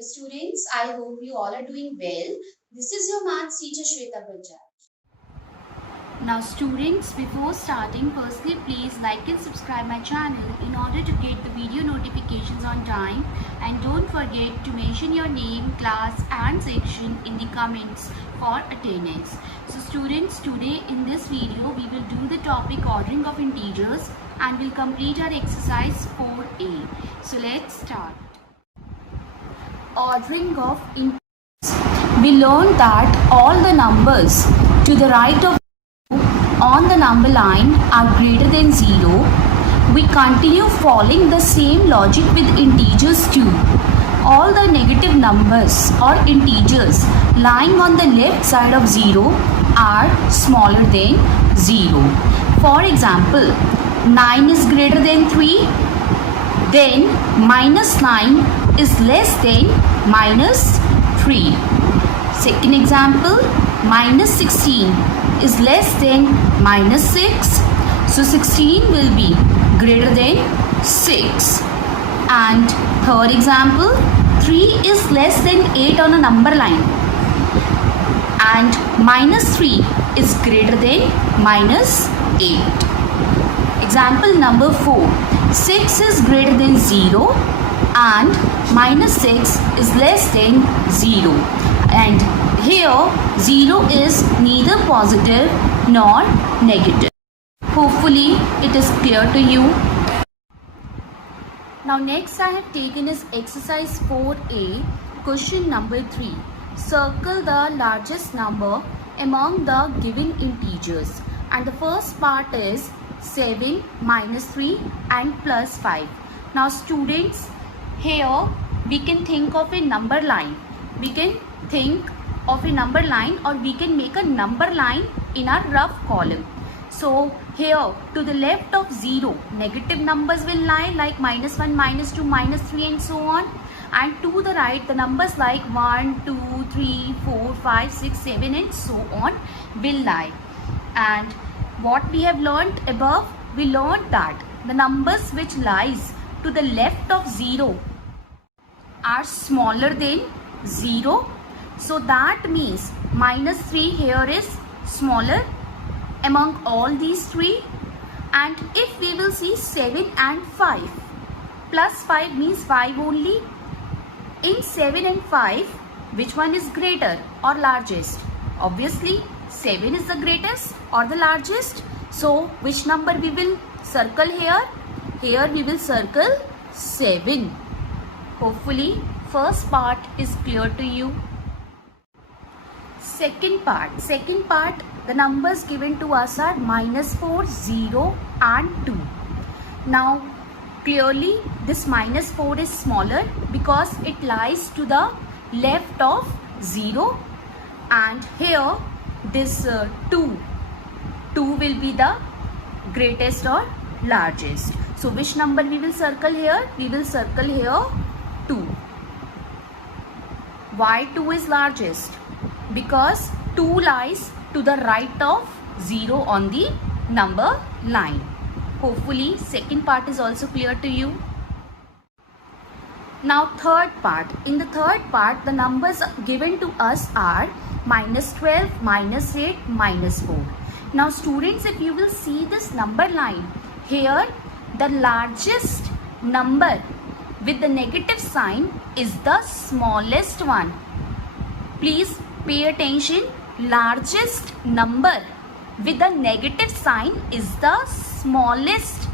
dear students. I hope you all are doing well. This is your maths teacher Shweta Bajaj. Now students, before starting, firstly please like and subscribe my channel in order to get the video notifications on time, and don't forget to mention your name, class and section in the comments for attendance. So students, today in this video we will do the topic ordering of integers and will complete our exercise 4a. So let's start. Ordering of integers. We learned that all the numbers to the right of on the number line are greater than 0. We continue following the same logic with integers too. All the negative numbers or integers lying on the left side of 0 are smaller than 0. For example, 9 is greater than 3, then minus 9 is less than minus 3. Second example, minus 16 is less than minus 6. So 16 will be greater than 6. And third example, 3 is less than 8 on a number line. And minus 3 is greater than minus 8. Example number 4, 6 is greater than 0 and minus 6 is less than 0. And here 0 is neither positive nor negative. Hopefully it is clear to you. Now next I have taken is exercise 4a, question number 3. Circle the largest number among the given integers. And the first part is 7, minus 3 and plus 5. Now students, here we can think of a number line. We can think of a number line, or we can make a number line in our rough column. So here to the left of 0, negative numbers will lie like minus 1, minus 2, minus 3 and so on. And to the right, the numbers like 1, 2, 3, 4, 5, 6, 7 and so on will lie. And what we have learnt above, we learnt that the numbers which lies to the left of 0 are smaller than 0. So that means minus 3 here is smaller among all these three. And if we will see 7 and 5, plus 5 means 5 only. In 7 and 5, which one is greater or largest? Obviously 7 is the greatest or the largest. So which number we will circle here? Here we will circle 7. Hopefully first part is clear to you. Second part, the numbers given to us are minus 4, 0 and 2. Now clearly this minus 4 is smaller because it lies to the left of 0, and here this 2 will be the greatest or largest. So which number we will circle here? We will circle here 2. Why 2 is largest? Because 2 lies to the right of 0 on the number line. Hopefully second part is also clear to you. Now third part. In the third part, the numbers given to us are minus 12, minus 8, minus 4. Now students, if you will see this number line, here the largest number with the negative sign is the smallest one. Please pay attention. Largest number with the negative sign is the smallest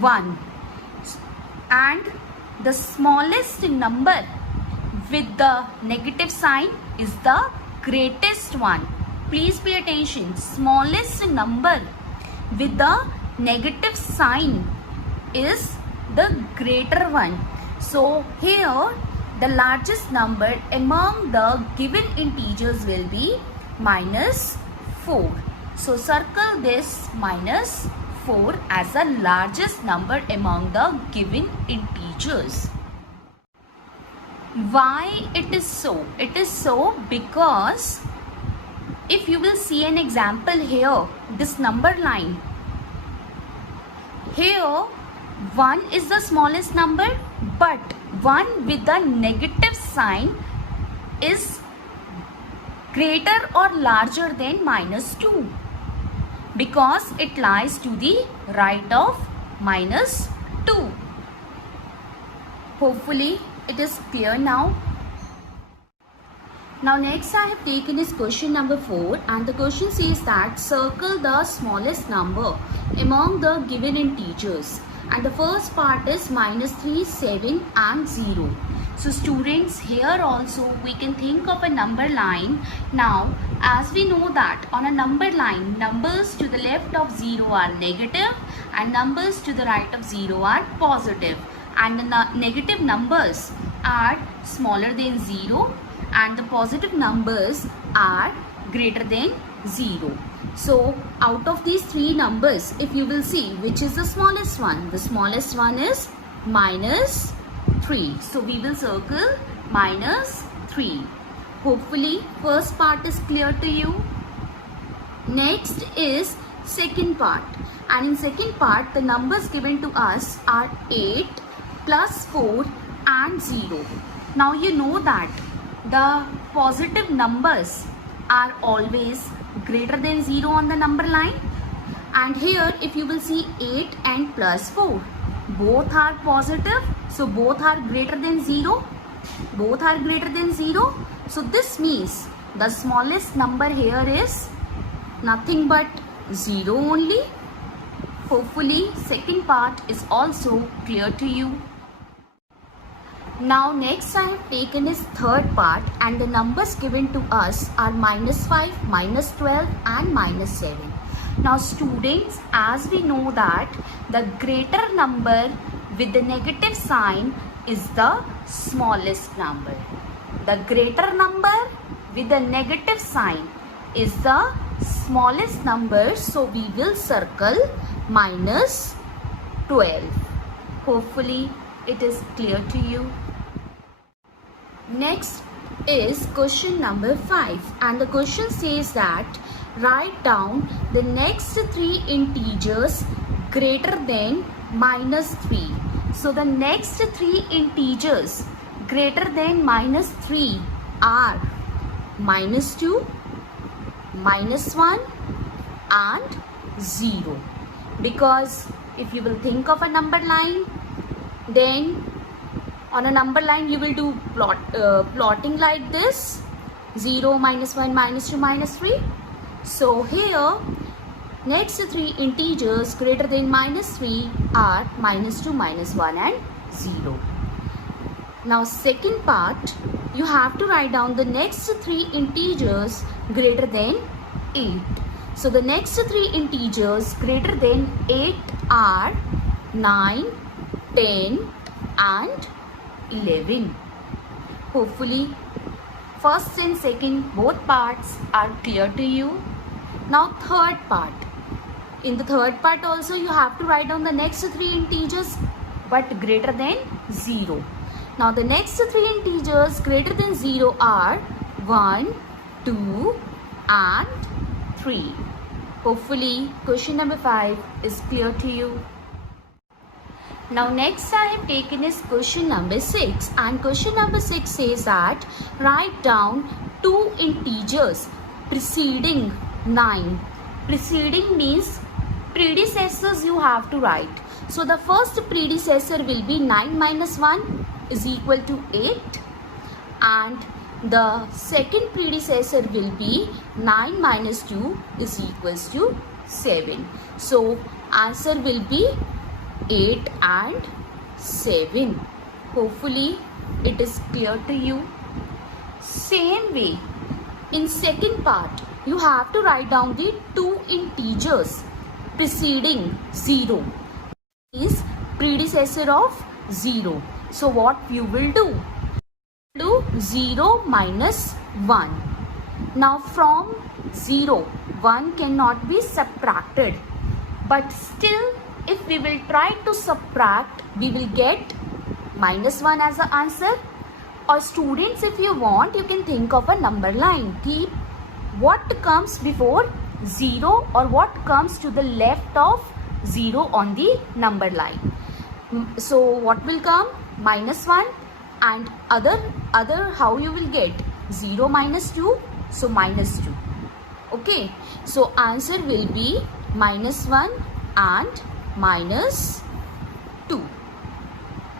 one, and the smallest number with the negative sign is the greatest one. Please pay attention. Smallest number with the negative sign is the greater one. So here the largest number among the given integers will be minus 4. So circle this minus 4 as the largest number among the given integers. Why it is so? It is so because if you will see an example here, this number line, here 1 is the smallest number but one with the negative sign is greater or larger than -2 because it lies to the right of -2. Hopefully it is clear now. Now next I have taken is question number 4, and the question says that circle the smallest number among the given integers, and the first part is -3, 7 and 0. So students, here also we can think of a number line. Now as we know that on a number line, numbers to the left of 0 are negative and numbers to the right of 0 are positive, and the negative numbers are smaller than 0 and the positive numbers are greater than 0. So out of these three numbers, if you will see which is the smallest one, the smallest one is -3. So we will circle -3. Hopefully first part is clear to you. Next is second part, and in second part the numbers given to us are 8 plus 4 and 0. Now you know that the positive numbers are always greater than 0 on the number line, and here if you will see 8 and plus 4, both are positive, so both are greater than 0. Both are greater than 0. So this means the smallest number here is nothing but 0 only. Hopefully second part is also clear to you. Now next I have taken is third part, and the numbers given to us are -5, -12 and -7. Now students, as we know that the greater number with the negative sign is the smallest number. The greater number with the negative sign is the smallest number, so we will circle -12. Hopefully it is clear to you. Next is question number 5, and the question says that write down the next three integers greater than -3. So the next three integers greater than -3 are -2, -1 and 0. Because if you will think of a number line, then on a number line you will do plotting like this: 0, -1, -2, -3. So here next three integers greater than -3 are -2, -1 and 0. Now second part, you have to write down the next three integers greater than 8. So the next three integers greater than 8 are 9, 10 and 11. Hopefully first and second both parts are clear to you. Now third part. In the third part also you have to write down the next three integers but greater than 0. Now the next three integers greater than 0 are 1, 2 and 3. Hopefully question number 5 is clear to you. Now next I have taken is question number 6, and question number 6 says that write down two integers preceding 9. Preceding means predecessors you have to write. So the first predecessor will be 9 minus 1 is equal to 8, and the second predecessor will be 9 minus 2 is equals to 7. So answer will be 8 and 7. Hopefully it is clear to you. Same way, in second part you have to write down the two integers preceding 0 is predecessor of 0. So what you will do? Do 0 minus 1. Now from 0, 1 cannot be subtracted, but still if we will try to subtract, we will get -1 as the answer. Or students, if you want, you can think of a number line. Keep what comes before 0 or what comes to the left of 0 on the number line. So what will come? minus 1, and other how you will get 0 minus 2, so minus 2. Okay, so answer will be minus 1 and minus 2.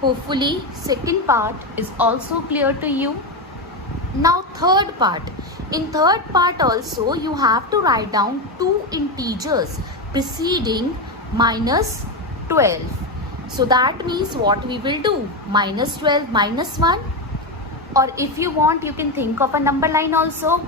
Hopefully second part is also clear to you. Now third part. In third part also you have to write down two integers preceding minus 12. So that means what we will do? Minus 12 minus 1, or if you want you can think of a number line also.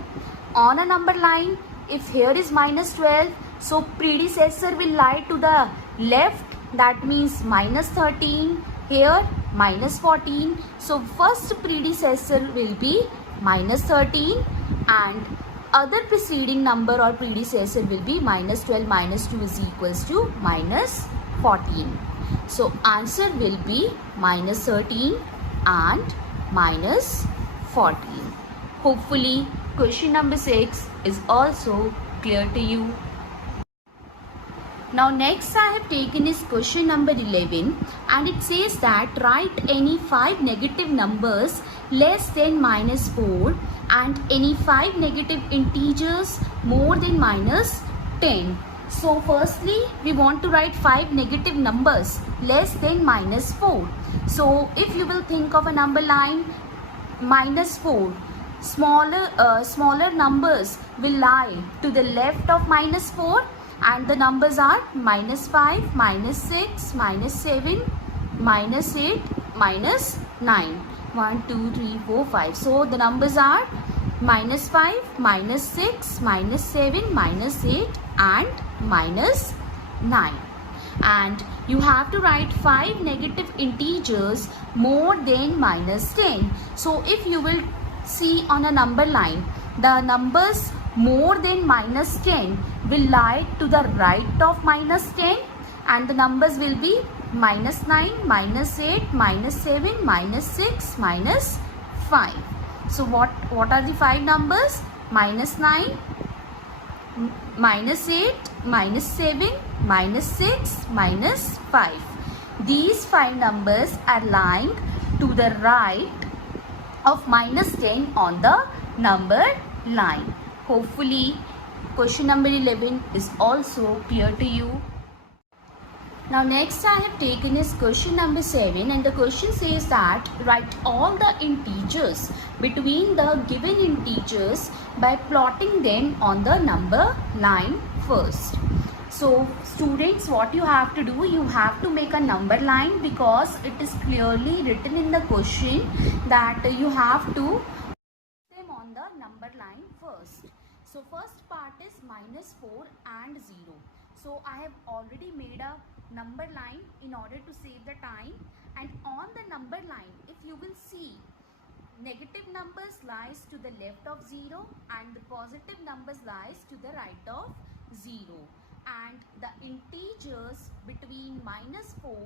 On a number line, if here is minus 12, so predecessor will lie to the left, that means minus 13, here minus 14. So first predecessor will be minus 13 and other preceding number or predecessor will be minus 12 minus 2 is equals to minus 14. So answer will be minus 13 and minus 14. Hopefully question number 6 is also clear to you. Now next I have taken is question number 11, and it says that write any 5 negative numbers less than minus 4 and any 5 negative integers more than minus 10. So firstly we want to write 5 negative numbers less than minus 4. So if you will think of a number line minus 4, smaller numbers will lie to the left of minus 4, and the numbers are minus 5, minus 6, minus 7, minus 8, minus 9. 1, 2, 3, 4, 5. So the numbers are minus 5, minus 6, minus 7, minus 8 and minus 9. And you have to write 5 negative integers more than minus 10. So if you will see on a number line, the numbers more than minus 10 will lie to the right of minus 10, and the numbers will be minus 9, minus 8, minus 7, minus 6, minus 5. So what are the 5 numbers? Minus 9, minus 8, minus 7, minus 6, minus 5. These 5 numbers are lying to the right of minus 10 on the number line. Hopefully question number 11 is also clear to you. Now next I have taken is question number 7, and the question says that write all the integers between the given integers by plotting them on the number line first. So students, what you have to do, you have to make a number line, because it is clearly written in the question that you have to put them on the number line first. So first part is minus 4 and 0. So I have already made a number line in order to save the time, and on the number line if you will see, negative numbers lies to the left of 0 and the positive numbers lies to the right of 0, and the integers between minus 4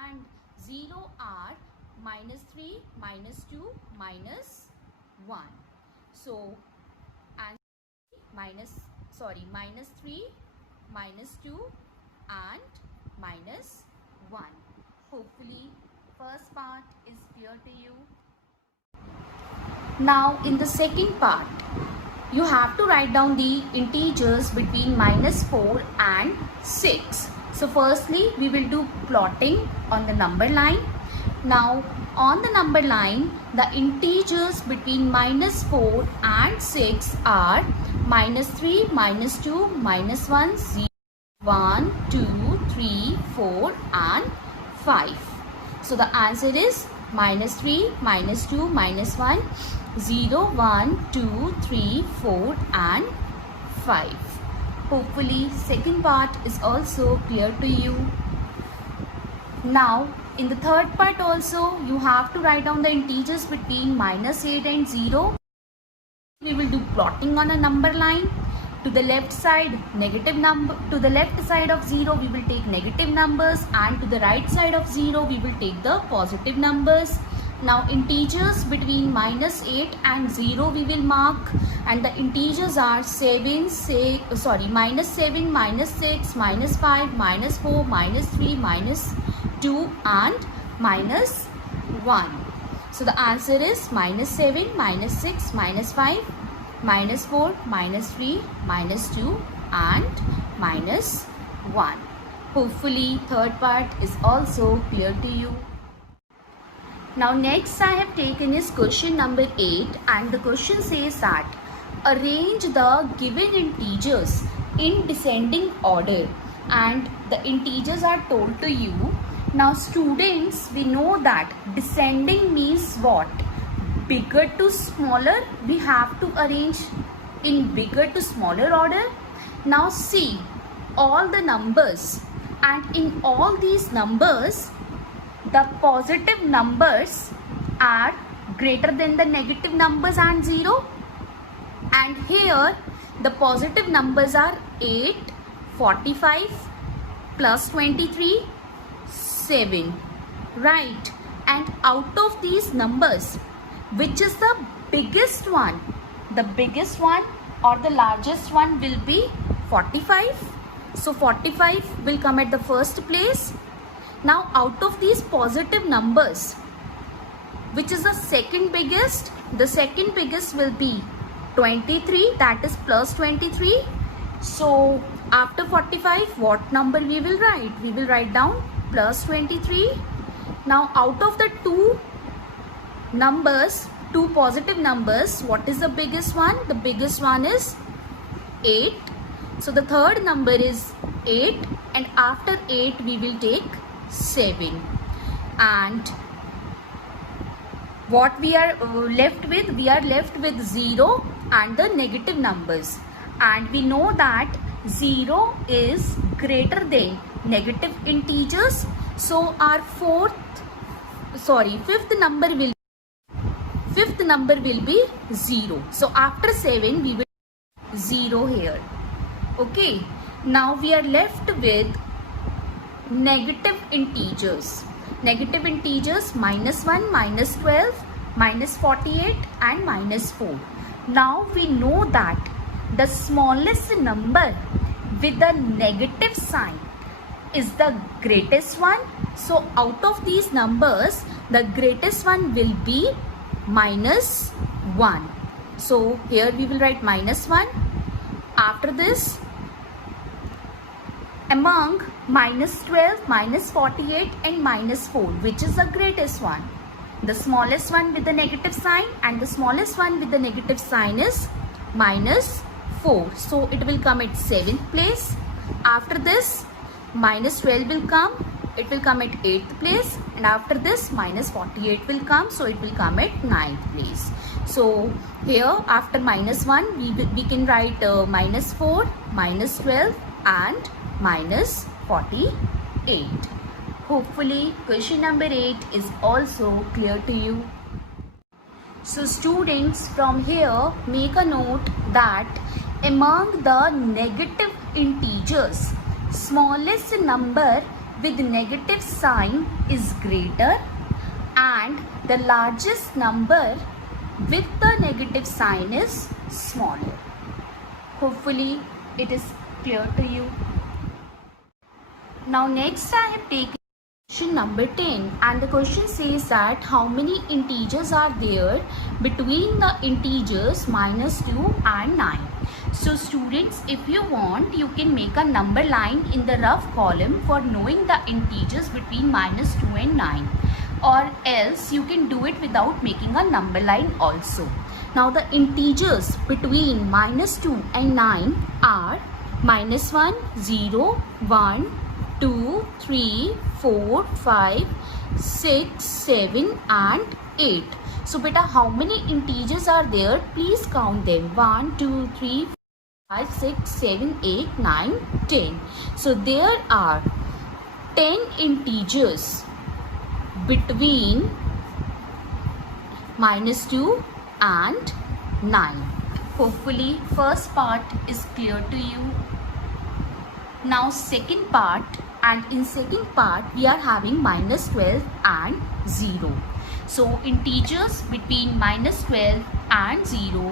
and 0 are minus 3, minus 2, minus 1. So minus 3, minus 2 and minus 1. Hopefully first part is clear to you. Now in the second part you have to write down the integers between minus 4 and 6. So firstly we will do plotting on the number line. Now on the number line the integers between minus 4 and 6 are minus 3, minus 2, minus 1, 0, 1, 2, 3, 4 and 5. So the answer is minus 3, minus 2, minus 1, 0, 1, 2, 3, 4 and 5. Hopefully second part is also clear to you. Now in the third part also you have to write down the integers between minus 8 and 0. We will do plotting on a number line. To the left side negative number, to the left side of 0 we will take negative numbers, and to the right side of 0 we will take the positive numbers. Now integers between minus 8 and 0 we will mark, and the integers are minus 7, minus 6, minus 5, minus 4, minus 3, minus 2 and minus 1. So the answer is -7, -6, -5, -4, -3, -2 and -1. Hopefully third part is also clear to you. Now next I have taken is question number 8, and the question says that arrange the given integers in descending order, and the integers are told to you. Now students, we know that descending means what? Bigger to smaller. We have to arrange in bigger to smaller order. Now see all the numbers, and in all these numbers the positive numbers are greater than the negative numbers and 0. And here the positive numbers are 8, 45, plus 23, 7. Right. And out of these numbers, which is the biggest one? The biggest one or the largest one will be 45. So 45 will come at the first place. Now out of these positive numbers, which is the second biggest? The second biggest will be 23, that is plus 23. So after 45, what number we will write? We will write down plus 23. Now out of the two numbers, two positive numbers, what is the biggest one? The biggest one is 8. So the third number is 8, and after 8 we will take 7. And what we are left with? We are left with 0 and the negative numbers, and we know that 0 is greater than negative integers. So our fifth number will be 0. So after 7 we will 0 here. Okay, now we are left with negative integers. Negative integers -1, -12, -48 and -4. Now we know that the smallest number with the negative sign is the greatest one. So out of these numbers, the greatest one will be -1. So here we will write -1. After this, among -12, -48 and -4, which is the greatest one? The smallest one with the negative sign, and the smallest one with the negative sign is -4. So it will come at 7th place. After this, -12 will come. It will come at 8th place. And after this, -48 will come. So it will come at 9th place. So here after -1, we can write -4, -12 and -48. Hopefully question number 8 is also clear to you. So students, from here make a note that among the negative integers, smallest number with negative sign is greater, and the largest number with the negative sign is smaller. Hopefully it is clear to you. Now next I have taken question number 10, and the question says that how many integers are there between the integers -2 and 9. So students, if you want, you can make a number line in the rough column for knowing the integers between -2 and 9, or else you can do it without making a number line also. Now the integers between -2 and 9 are -1, 0, 1, 2, 3, 4, 5, 6, 7 and 8. So beta, how many integers are there? Please count them. 1, 2, 3, 5, 6, 7, 8, 9, 10. So there are 10 integers between -2 and 9. Hopefully first part is clear to you. Now second part, and in second part we are having -12 and 0. So integers between -12 and 0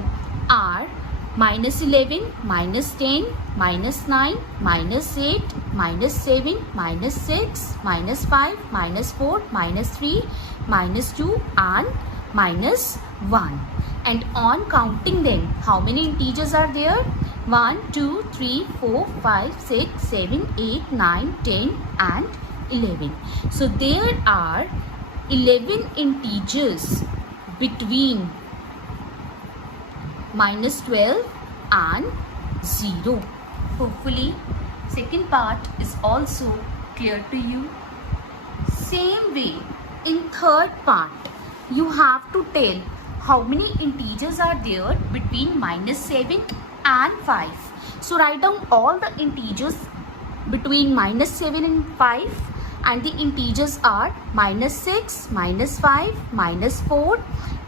are minus 11, minus 10, minus 9, minus 8, minus 7, minus 6, minus 5, minus 4, minus 3, minus 2 and minus 1. And on counting them, how many integers are there? 1, 2, 3, 4, 5, 6, 7, 8, 9, 10 and 11. So there are 11 integers between minus 12 and 0. Hopefully, second part is also clear to you. Same way, in third part, you have to tell how many integers are there between minus 7 and 5. So write down all the integers between minus 7 and 5, and the integers are minus 6, minus 5, minus 4,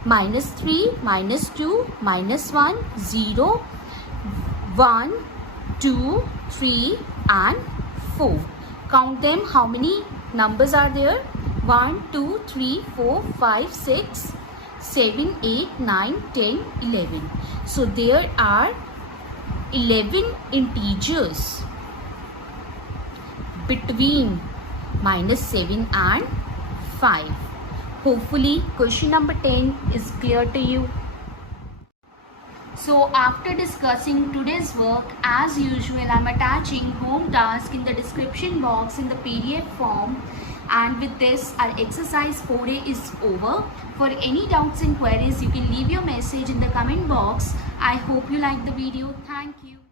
minus 3, minus 2, minus 1, 0, 1, 2, 3 and 4. Count them, how many numbers are there? 1, 2, 3, 4, 5, 6, 7, 8, 9, 10, 11. So there are 11 integers between minus 7 and 5. Hopefully question number 10 is clear to you. So after discussing today's work, as usual, I am attaching home task in the description box in the PDF form. And with this, our exercise 4A is over. For any doubts and queries, you can leave your message in the comment box. I hope you like the video. Thank you.